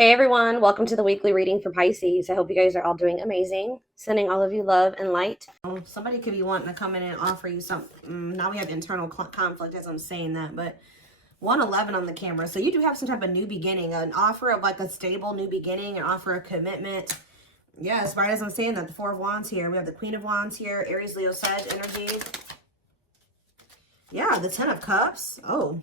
Hey everyone, welcome to the weekly reading for Pisces. I hope you guys are all doing amazing. Sending all of you love and light. Somebody could be wanting to come in and offer you something. Now we have internal conflict as I'm saying that, but 111 on the camera. So you do have some type of new beginning, an offer of like a stable new beginning, an offer of commitment. Yes, right as I'm saying that, the Four of Wands here. We have the Queen of Wands here, Aries, Leo, Sag energy. Yeah, the Ten of Cups. Oh.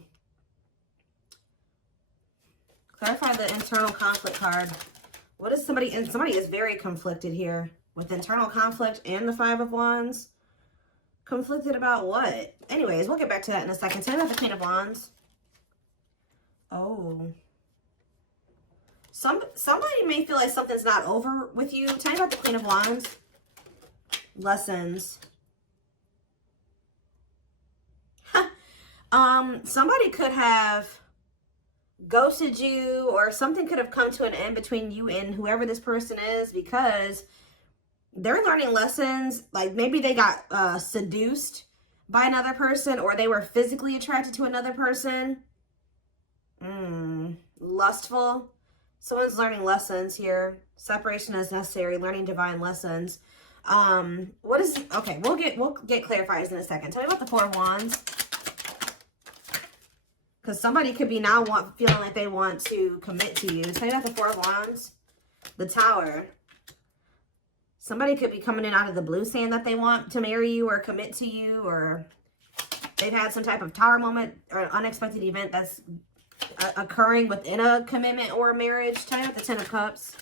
Clarify the internal conflict card. What is somebody, and somebody is very conflicted here with internal conflict and the Five of Wands. Conflicted about what? Anyways, we'll get back to that in a second. Tell me about the Queen of Wands. Oh. Somebody may feel like something's not over with you. Tell me about the Queen of Wands. Lessons. Somebody could have ghosted you, or something could have come to an end between you and whoever this person is, because they're learning lessons. Like maybe they got seduced by another person, or they were physically attracted to another person. Lustful. Someone's learning lessons here. Separation is necessary. Learning divine lessons. What is, okay, we'll get clarifiers in a second. Tell me about the Four of Wands. Because somebody could be now feeling like they want to commit to you. Tell me about the Four of Wands. The Tower. Somebody could be coming in out of the blue saying that they want to marry you or commit to you, or they've had some type of tower moment or an unexpected event that's occurring within a commitment or a marriage. Tell me about the Ten of Cups.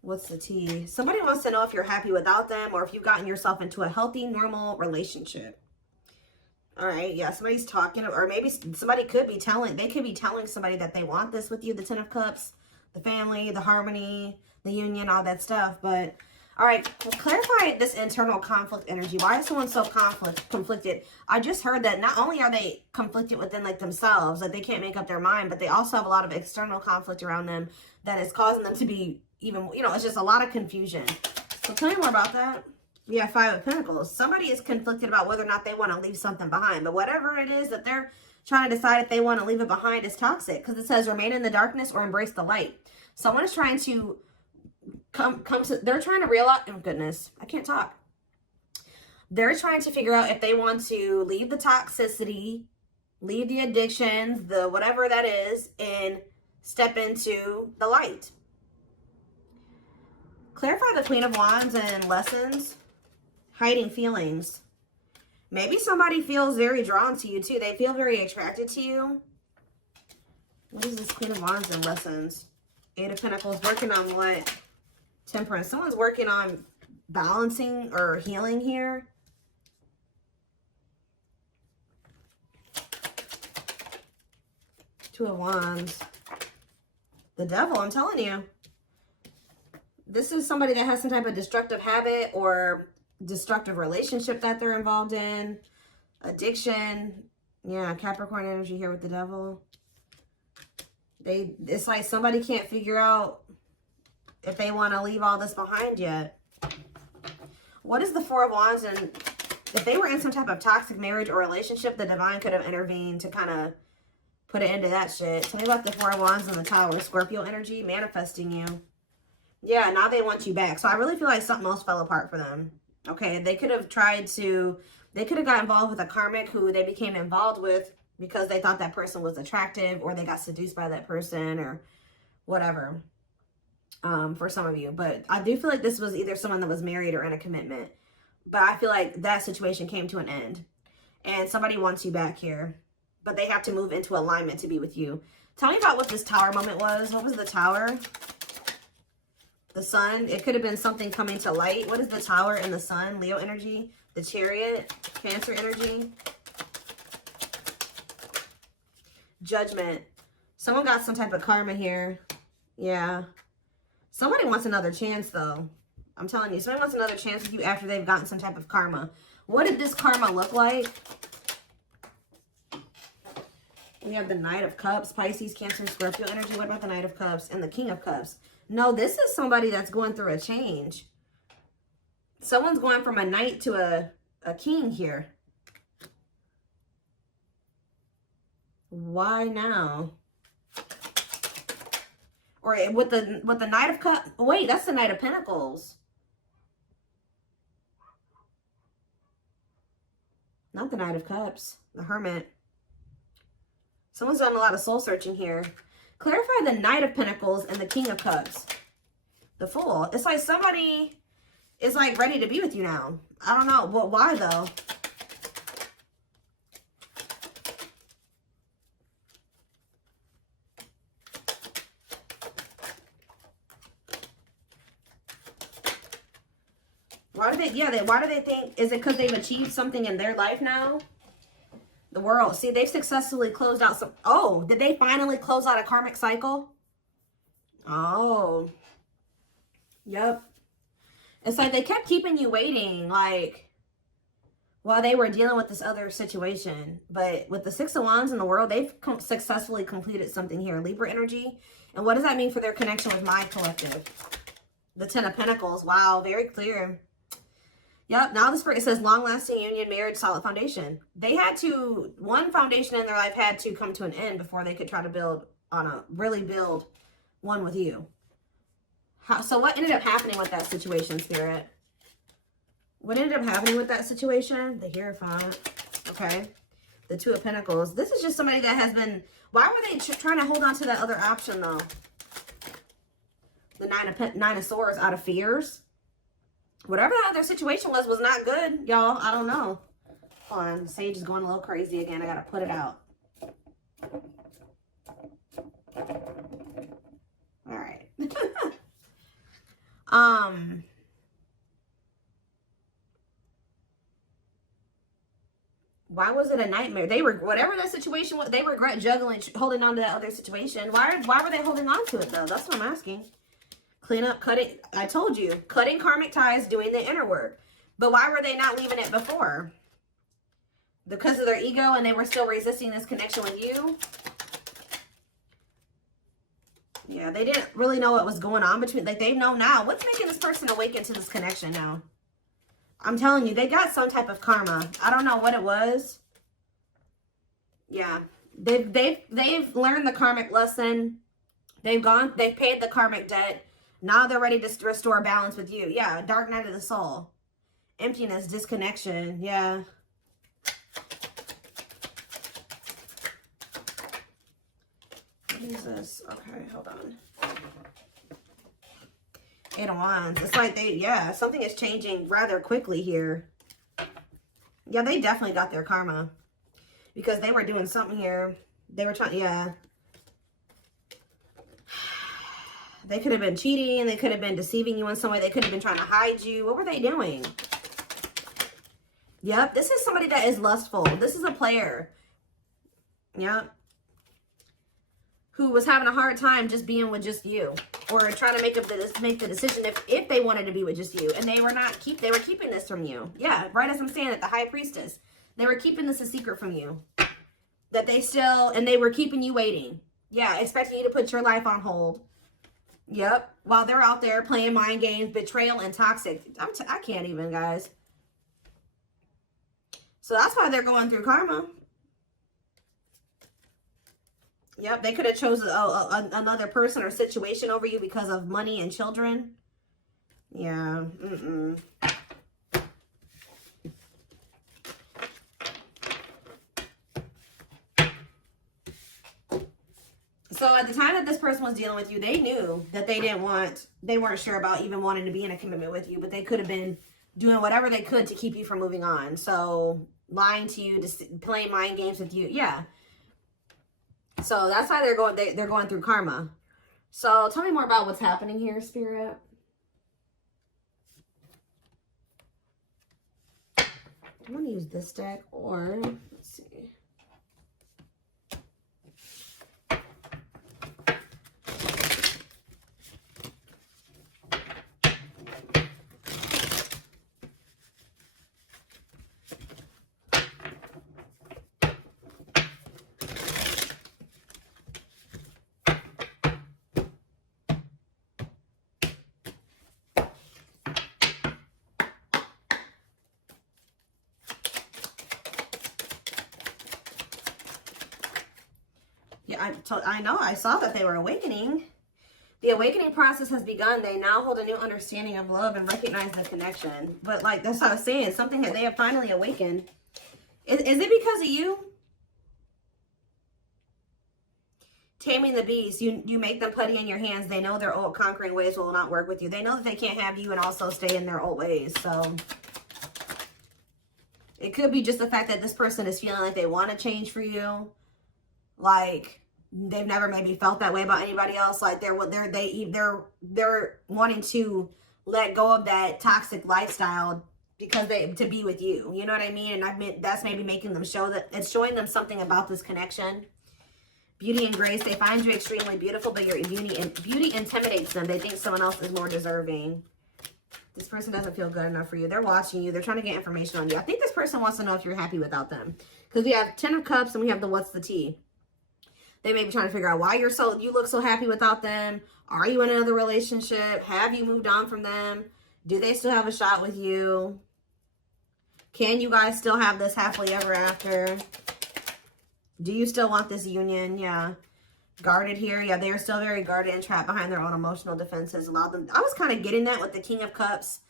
What's the tea? Somebody wants to know if you're happy without them, or if you've gotten yourself into a healthy, normal relationship. All right, yeah, somebody's talking, or maybe somebody could be telling, they could be telling somebody that they want this with you, the Ten of Cups, the family, the harmony, the union, all that stuff. But, all right, clarify this internal conflict energy. Why is someone so conflicted? I just heard that not only are they conflicted within like themselves, like they can't make up their mind, but they also have a lot of external conflict around them that is causing them to be even, you know, it's just a lot of confusion. So tell me more about that. We have Five of Pentacles. Somebody is conflicted about whether or not they want to leave something behind. But whatever it is that they're trying to decide if they want to leave it behind is toxic. Because it says remain in the darkness or embrace the light. Someone is trying to come to, they're trying to realize, oh goodness, I can't talk. They're trying to figure out if they want to leave the toxicity, leave the addictions, the whatever that is, and step into the light. Clarify the Queen of Wands and lessons. Hiding feelings. Maybe somebody feels very drawn to you too. They feel very attracted to you. What is this Queen of Wands and lessons? Eight of Pentacles. Working on what? Temperance. Someone's working on balancing or healing here. Two of Wands. The Devil, I'm telling you. This is somebody that has some type of destructive habit or destructive relationship that they're involved in. Addiction. Yeah, Capricorn energy here with the Devil. It's like somebody can't figure out if they want to leave all this behind yet. What is the Four of Wands? And if they were in some type of toxic marriage or relationship, the divine could have intervened to kind of put an end to that shit. Tell me about the Four of Wands and the Tower. Scorpio energy, manifesting you. Yeah, now they want you back. So I really feel like something else fell apart for them. Okay, they could have got involved with a karmic who they became involved with because they thought that person was attractive, or they got seduced by that person, or whatever, for some of you. But I do feel like this was either someone that was married or in a commitment. But I feel like that situation came to an end. And somebody wants you back here. But they have to move into alignment to be with you. Tell me about what this Tower moment was. What was the Tower? The Sun. It could have been something coming to light. What is the Tower and the Sun? Leo energy. The Chariot. Cancer energy. Judgment. Someone got some type of karma here. Yeah. Somebody wants another chance, though. I'm telling you. Somebody wants another chance with you after they've gotten some type of karma. What did this karma look like? We have the Knight of Cups. Pisces, Cancer, Scorpio energy. What about the Knight of Cups and the King of Cups? No, this is somebody that's going through a change. Someone's going from a knight to a king here. Why now? Or with the Knight of Cups. Wait, that's the Knight of Pentacles. Not the Knight of Cups. The Hermit. Someone's done a lot of soul searching here. Clarify the Knight of Pentacles and the King of Cups. The Fool. It's like somebody is like ready to be with you now. I don't know. But why though? Why do why do they think, is it because they've achieved something in their life now? The World. See, they've successfully closed out some, oh, did they finally close out a karmic cycle? Oh. Yep. It's like they kept keeping you waiting, like, while they were dealing with this other situation. But with the Six of Wands in the World, they've successfully completed something here. Libra energy. And what does that mean for their connection with my collective? The Ten of Pentacles. Wow, very clear. Yep, now this it says long-lasting union, marriage, solid foundation. They had to, one foundation in their life had to come to an end before they could try to build really build one with you. So what ended up happening with that situation, Spirit? What ended up happening with that situation? The Hierophant. Okay. The Two of Pentacles. This is just somebody that has been, why were they trying to hold on to that other option though? The Nine of Swords, out of fears. Whatever that other situation was not good, y'all. I don't know. Hold on. The Sage is going a little crazy again. I got to put it out. All right. Why was it a nightmare? They were, whatever that situation was, they regret juggling, holding on to that other situation. Why were they holding on to it though? That's what I'm asking. Clean up, cutting. I told you, cutting karmic ties, doing the inner work. But why were they not leaving it before? Because of their ego and they were still resisting this connection with you? Yeah, they didn't really know what was going on between, like they know now. What's making this person awaken to this connection now? I'm telling you, they got some type of karma. I don't know what it was. Yeah, they've learned the karmic lesson. They've paid the karmic debt. Now they're ready to restore balance with you. Yeah, dark night of the soul. Emptiness, disconnection. Yeah. What is this? Okay, hold on. Eight of Wands. It's like yeah, something is changing rather quickly here. Yeah, they definitely got their karma. Because they were doing something here. They were trying, yeah. They could have been cheating. They could have been deceiving you in some way. They could have been trying to hide you. What were they doing? Yep. This is somebody that is lustful. This is a player. Yep. Who was having a hard time just being with just you. Or trying to make the decision if they wanted to be with just you. And they were they were keeping this from you. Yeah. Right as I'm saying it, the High Priestess. They were keeping this a secret from you. That they were keeping you waiting. Yeah. Expecting you to put your life on hold. Yep. While they're out there playing mind games, betrayal, and toxic. I can't even, guys. So that's why they're going through karma. Yep. They could have chosen another person or situation over you because of money and children. Yeah. So at the time that this person was dealing with you, they knew that they weren't sure about even wanting to be in a commitment with you, but they could have been doing whatever they could to keep you from moving on. So lying to you, playing mind games with you. Yeah. So that's why they're going through karma. So tell me more about what's happening here, Spirit. I'm going to use this deck or let's see. Yeah, I know. I saw that they were awakening. The awakening process has begun. They now hold a new understanding of love and recognize the connection. But like, that's what I was saying. Something that they have finally awakened. Is it because of you? Taming the beast. You make them putty in your hands. They know their old conquering ways will not work with you. They know that they can't have you and also stay in their old ways. So it could be just the fact that this person is feeling like they want to change for you. Like, they've never maybe felt that way about anybody else. Like they're wanting to let go of that toxic lifestyle because to be with you. You know what I mean? And that's maybe making them show that it's showing them something about this connection. Beauty and grace. They find you extremely beautiful, but your beauty intimidates them. They think someone else is more deserving. This person doesn't feel good enough for you. They're watching you. They're trying to get information on you. I think this person wants to know if you're happy without them. Because we have 10 of Cups and we have the what's the tea. They may be trying to figure out why you look so happy without them. Are you in another relationship? Have you moved on from them? Do they still have a shot with you? Can you guys still have this happily ever after? Do you still want this union? Yeah. Guarded here. Yeah, they are still very guarded and trapped behind their own emotional defenses. Allow them. I was kind of getting that with the King of Cups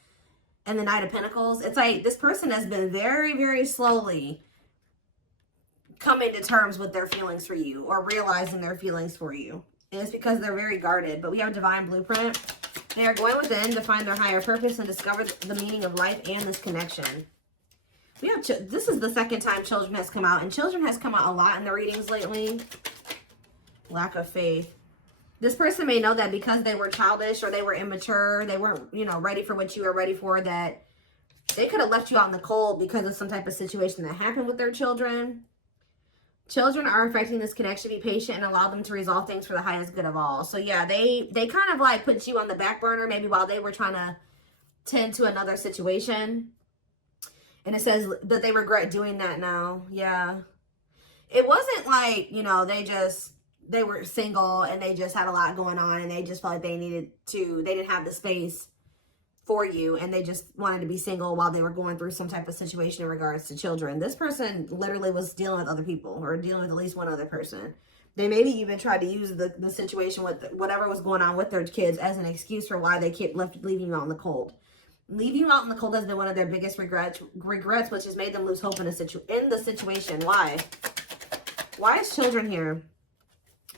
and the Knight of Pentacles. It's like this person has been very, very slowly coming to terms with their feelings for you or realizing their feelings for you. And it's because they're very guarded. But we have Divine Blueprint. They are going within to find their higher purpose and discover the meaning of life and this connection. We have, this is the second time Children has come out. And Children has come out a lot in the readings lately. Lack of faith. This person may know that because they were childish or they were immature, they weren't, you know, ready for what you were ready for, that they could have left you out in the cold because of some type of situation that happened with their children. Children are affecting this connection. Be patient and allow them to resolve things for the highest good of all. So yeah, they kind of like put you on the back burner maybe while they were trying to tend to another situation. And it says that they regret doing that now. Yeah. It wasn't like, you know, they were single and they just had a lot going on and they just felt like they didn't have the space for you and they just wanted to be single while they were going through some type of situation in regards to children. This person literally was dealing with other people or dealing with at least one other person. They maybe even tried to use the situation with whatever was going on with their kids as an excuse for why they kept leaving you out in the cold. Leaving you out in the cold has been one of their biggest regrets, which has made them lose hope in the situation. Why? Why is Children here?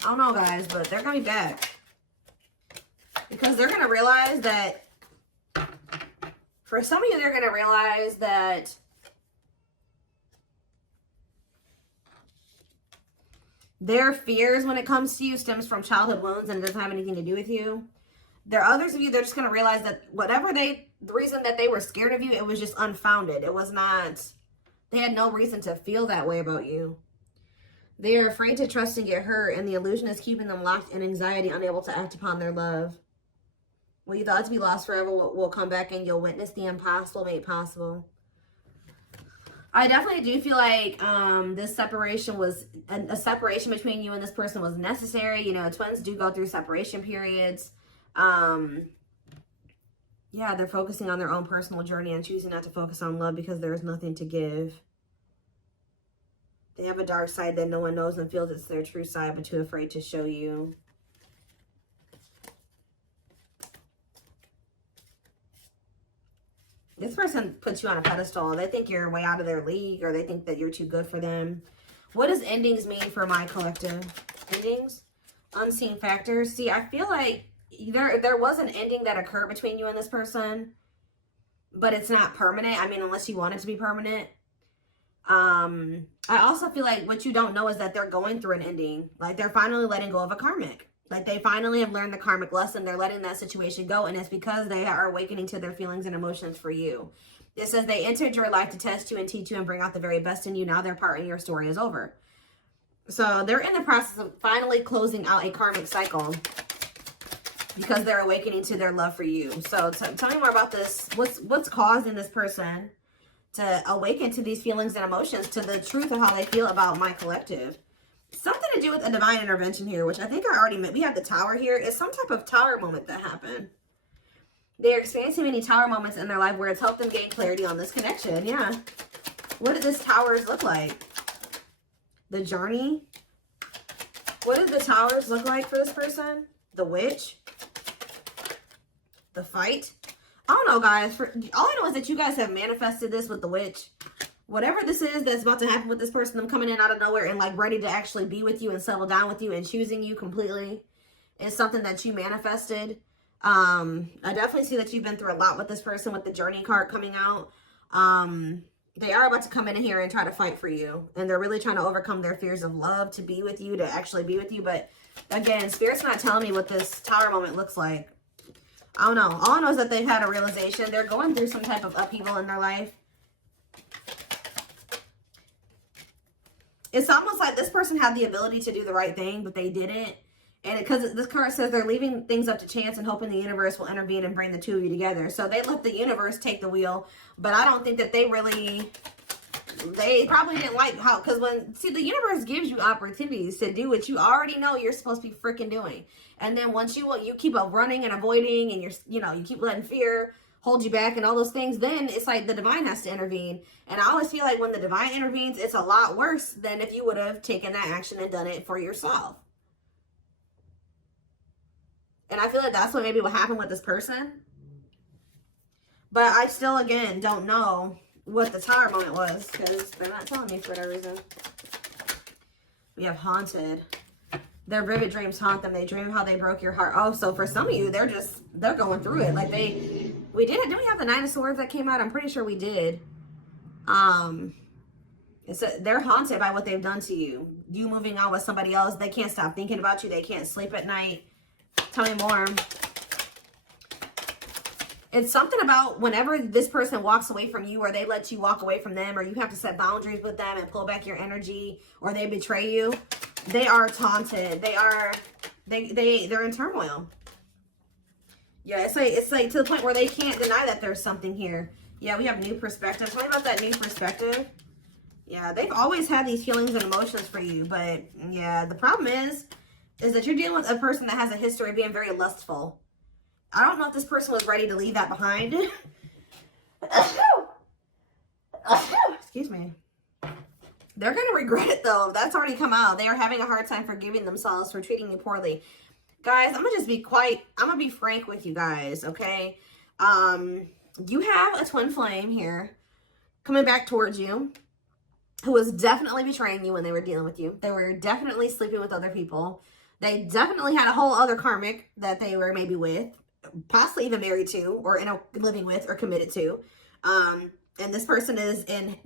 I don't know, guys, but they're going to be back. Because they're going to realize that, for some of you, they're going to realize that their fears when it comes to you stems from childhood wounds and it doesn't have anything to do with you. There are others of you, they're just going to realize that the reason that they were scared of you, it was just unfounded. It was not, they had no reason to feel that way about you. They are afraid to trust and get hurt, and the illusion is keeping them locked in anxiety, unable to act upon their love. What you thought to be lost forever will come back, and you'll witness the impossible made possible. I definitely do feel like this separation was, a separation between you and this person was necessary. You know, twins do go through separation periods. Yeah, they're focusing on their own personal journey and choosing not to focus on love because there is nothing to give. They have a dark side that no one knows and feels it's their true side, but too afraid to show you. This person puts you on a pedestal. They think you're way out of their league, or they think that you're too good for them. What does endings mean for my collective? Endings? Unseen factors. See, I feel like there was an ending that occurred between you and this person, but it's not permanent. I mean, unless you want it to be permanent. I also feel like what you don't know is that they're going through an ending. Like, they're finally letting go of a karmic. Like, they finally have learned the karmic lesson. They're letting that situation go, and it's because they are awakening to their feelings and emotions for you. It says they entered your life to test you and teach you and bring out the very best in you. Now their part in your story is over. So they're in the process of finally closing out a karmic cycle because they're awakening to their love for you. So tell me more about this. What's causing this person to awaken to these feelings and emotions, to the truth of how they feel about my collective? Something to do with a divine intervention here, which I think I already met. We have the Tower here. It's some type of Tower moment that happened. They're experiencing many Tower moments in their life where it's helped them gain clarity on this connection. Yeah. What did this Towers look like? The journey. What did the Towers look like for this person? the Witch, the Fight. I don't know, guys. All I know is that you guys have manifested this with the Witch. Whatever this is that's about to happen with this person, them coming in out of nowhere and like ready to actually be with you and settle down with you and choosing you completely, is something that you manifested. I definitely see that you've been through a lot with this person with the Journey card coming out. They are about to come in here and try to fight for you. And they're really trying to overcome their fears of love to be with you, to actually be with you. But again, Spirit's not telling me what this Tower moment looks like. I don't know. All I know is that they've had a realization. They're going through some type of upheaval in their life. It's almost like this person had the ability to do the right thing, but they didn't. And because this card says they're leaving things up to chance and hoping the universe will intervene and bring the two of you together. So they let the universe take the wheel. But I don't think that they probably didn't like how, because see, the universe gives you opportunities to do what you already know you're supposed to be freaking doing. And then once you keep up running and avoiding, and you keep letting fear hold you back and all those things, then it's like the divine has to intervene. And I always feel like when the divine intervenes, it's a lot worse than if you would have taken that action and done it for yourself. And I feel like that's what maybe what happened with this person. But I still, again, don't know what the Tower moment was, because they're not telling me for whatever reason. We have Haunted. Their vivid dreams haunt them. They dream how they broke your heart. Oh, so for some of you, they're going through it. Like didn't we have the Nine of Swords that came out? I'm pretty sure we did. They're haunted by what they've done to you. You moving on with somebody else. They can't stop thinking about you. They can't sleep at night. Tell me more. It's something about whenever this person walks away from you, or they let you walk away from them, or you have to set boundaries with them and pull back your energy, or they betray you. They are taunted. They're in turmoil. Yeah, it's like to the point where they can't deny that there's something here. Yeah, we have new perspective. Tell me about that new perspective. Yeah, they've always had these feelings and emotions for you, but yeah, the problem is that you're dealing with a person that has a history of being very lustful. I don't know if this person was ready to leave that behind. Excuse me. They're going to regret it, though. That's already come out. They are having a hard time forgiving themselves for treating you poorly. Guys, I'm going to just be I'm going to be frank with you guys, okay? You have a twin flame here coming back towards you who was definitely betraying you when they were dealing with you. They were definitely sleeping with other people. They definitely had a whole other karmic that they were maybe with, possibly even married to, or living with, or committed to. And this person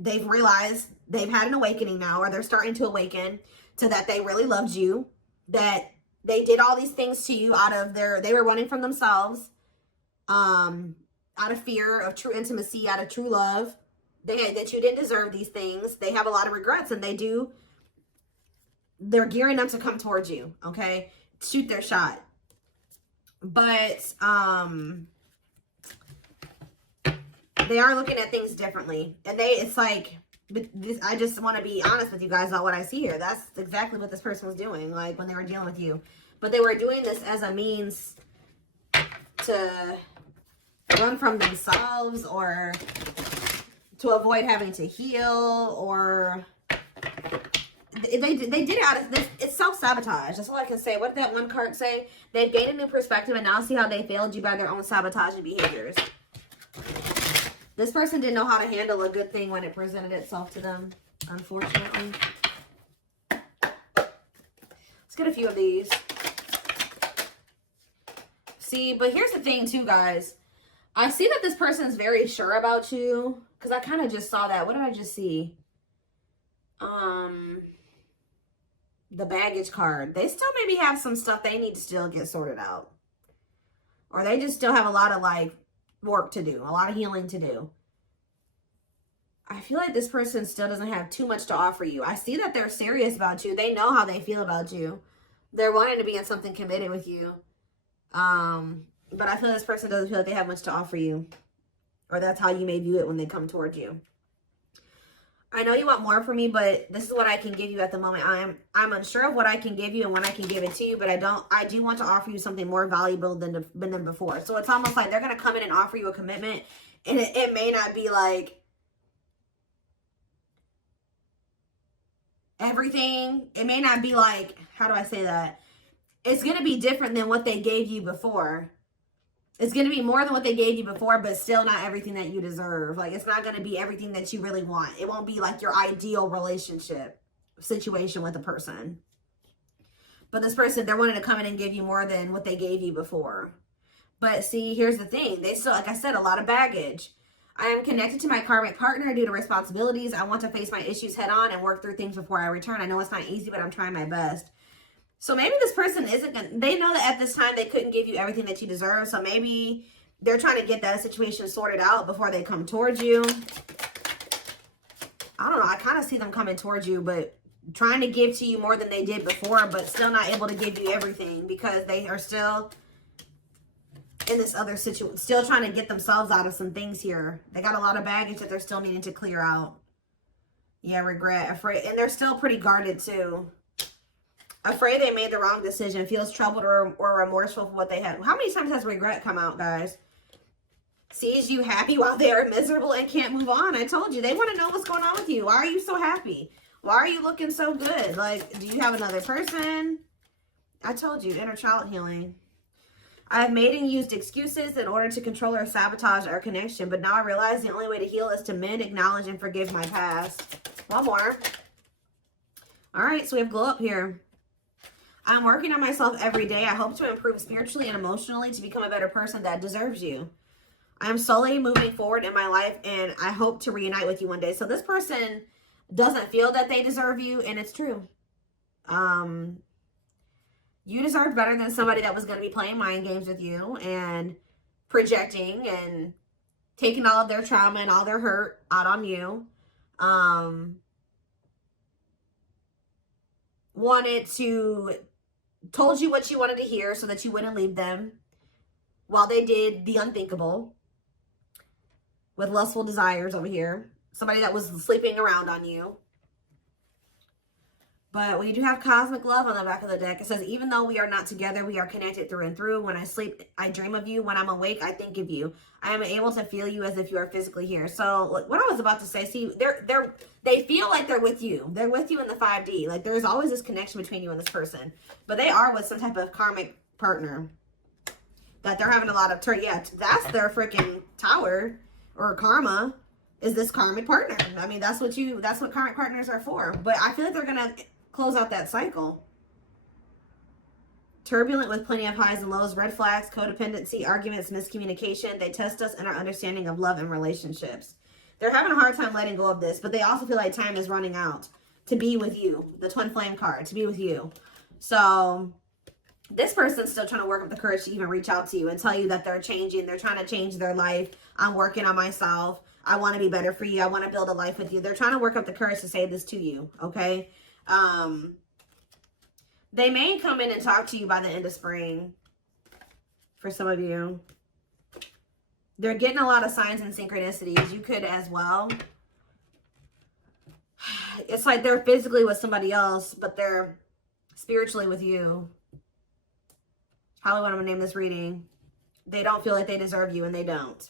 they've realized they've had an awakening now, or they're starting to awaken to that they really loved you, that they did all these things to you they were running from themselves, out of fear of true intimacy, out of true love, that you didn't deserve these things. They have a lot of regrets, and they're gearing up to come towards you, okay? Shoot their shot. But, they are looking at things differently. And I just want to be honest with you guys about what I see here. That's exactly what this person was doing, like, when they were dealing with you. But they were doing this as a means to run from themselves, or to avoid having to heal, or they did it out of this. It's self-sabotage. That's all I can say. What did that one card say? They've gained a new perspective and now see how they failed you by their own sabotaging behaviors. This person didn't know how to handle a good thing when it presented itself to them, unfortunately. Let's get a few of these. See, but here's the thing too, guys. I see that this person is very sure about you, because I kind of just saw that. What did I just see? The baggage card. They still maybe have some stuff they need to still get sorted out. Or they just still have a lot of work to do, a lot of healing to do. I feel like this person still doesn't have too much to offer you. I see that they're serious about you. They know how they feel about you. They're wanting to be in something committed with you. But I feel like this person doesn't feel like they have much to offer you. Or that's how you may view it when they come towards you. I know you want more from me, but this is what I can give you at the moment. I'm unsure of what I can give you and when I can give it to you, but I do want to offer you something more valuable than before. So it's almost like they're going to come in and offer you a commitment, and it may not be like everything. It may not be like, how do I say that? it's going to be different than what they gave you before. It's going to be more than what they gave you before, but still not everything that you deserve. Like, it's not going to be everything that you really want. It won't be like your ideal relationship situation with a person. But this person, they're wanting to come in and give you more than what they gave you before. But see, here's the thing. They still, like I said, a lot of baggage. I am connected to my karmic partner due to responsibilities. I want to face my issues head on and work through things before I return. I know it's not easy, but I'm trying my best. So maybe this person isn't going to, they know that at this time they couldn't give you everything that you deserve. So maybe they're trying to get that situation sorted out before they come towards you. I don't know. I kind of see them coming towards you, but trying to give to you more than they did before, but still not able to give you everything because they are still in this other situation, still trying to get themselves out of some things here. They got a lot of baggage that they're still needing to clear out. Yeah, regret, afraid, and they're still pretty guarded too. Afraid they made the wrong decision, feels troubled or remorseful for what they had. How many times has regret come out, guys? Sees you happy while they are miserable and can't move on. I told you, they want to know what's going on with you. Why are you so happy? Why are you looking so good? Like, do you have another person? I told you, inner child healing. I have made and used excuses in order to control or sabotage our connection, but now I realize the only way to heal is to mend, acknowledge, and forgive my past. One more. All right, so we have glow up here. I'm working on myself every day. I hope to improve spiritually and emotionally to become a better person that deserves you. I am slowly moving forward in my life, and I hope to reunite with you one day. So this person doesn't feel that they deserve you, and it's true. You deserve better than somebody that was going to be playing mind games with you and projecting and taking all of their trauma and all their hurt out on you. Told you what you wanted to hear so that you wouldn't leave them while they did the unthinkable with lustful desires over here. Somebody that was sleeping around on you. But we do have cosmic love on the back of the deck. It says, even though we are not together, we are connected through and through. When I sleep, I dream of you. When I'm awake, I think of you. I am able to feel you as if you are physically here. So what I was about to say, see, they feel like they're with you. They're with you in the 5D. Like there's always this connection between you and this person. But they are with some type of karmic partner that they're having a lot of yeah, that's their freaking tower or karma is this karmic partner. I mean, that's what karmic partners are for. But I feel like they're going to close out that cycle. Turbulent with plenty of highs and lows, red flags, codependency, arguments, miscommunication. They test us in our understanding of love and relationships. They're having a hard time letting go of this, but they also feel like time is running out to be with you. The twin flame card, to be with you. So this person's still trying to work up the courage to even reach out to you and tell you that they're changing. They're trying to change their life. I'm working on myself. I want to be better for you. I want to build a life with you. They're trying to work up the courage to say this to you, okay? They may come in and talk to you by the end of spring for some of you. They're getting a lot of signs and synchronicities. You could as well. It's like they're physically with somebody else, but they're spiritually with you. How do I want to name this reading? They don't feel like they deserve you, and they don't.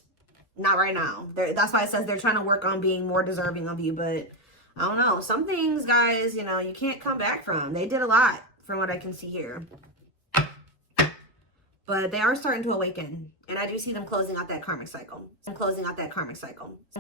Not right now. That's why it says they're trying to work on being more deserving of you, but I don't know. Some things, guys, you know, you can't come back from. They did a lot from what I can see here. But they are starting to awaken. And I do see them closing out that karmic cycle.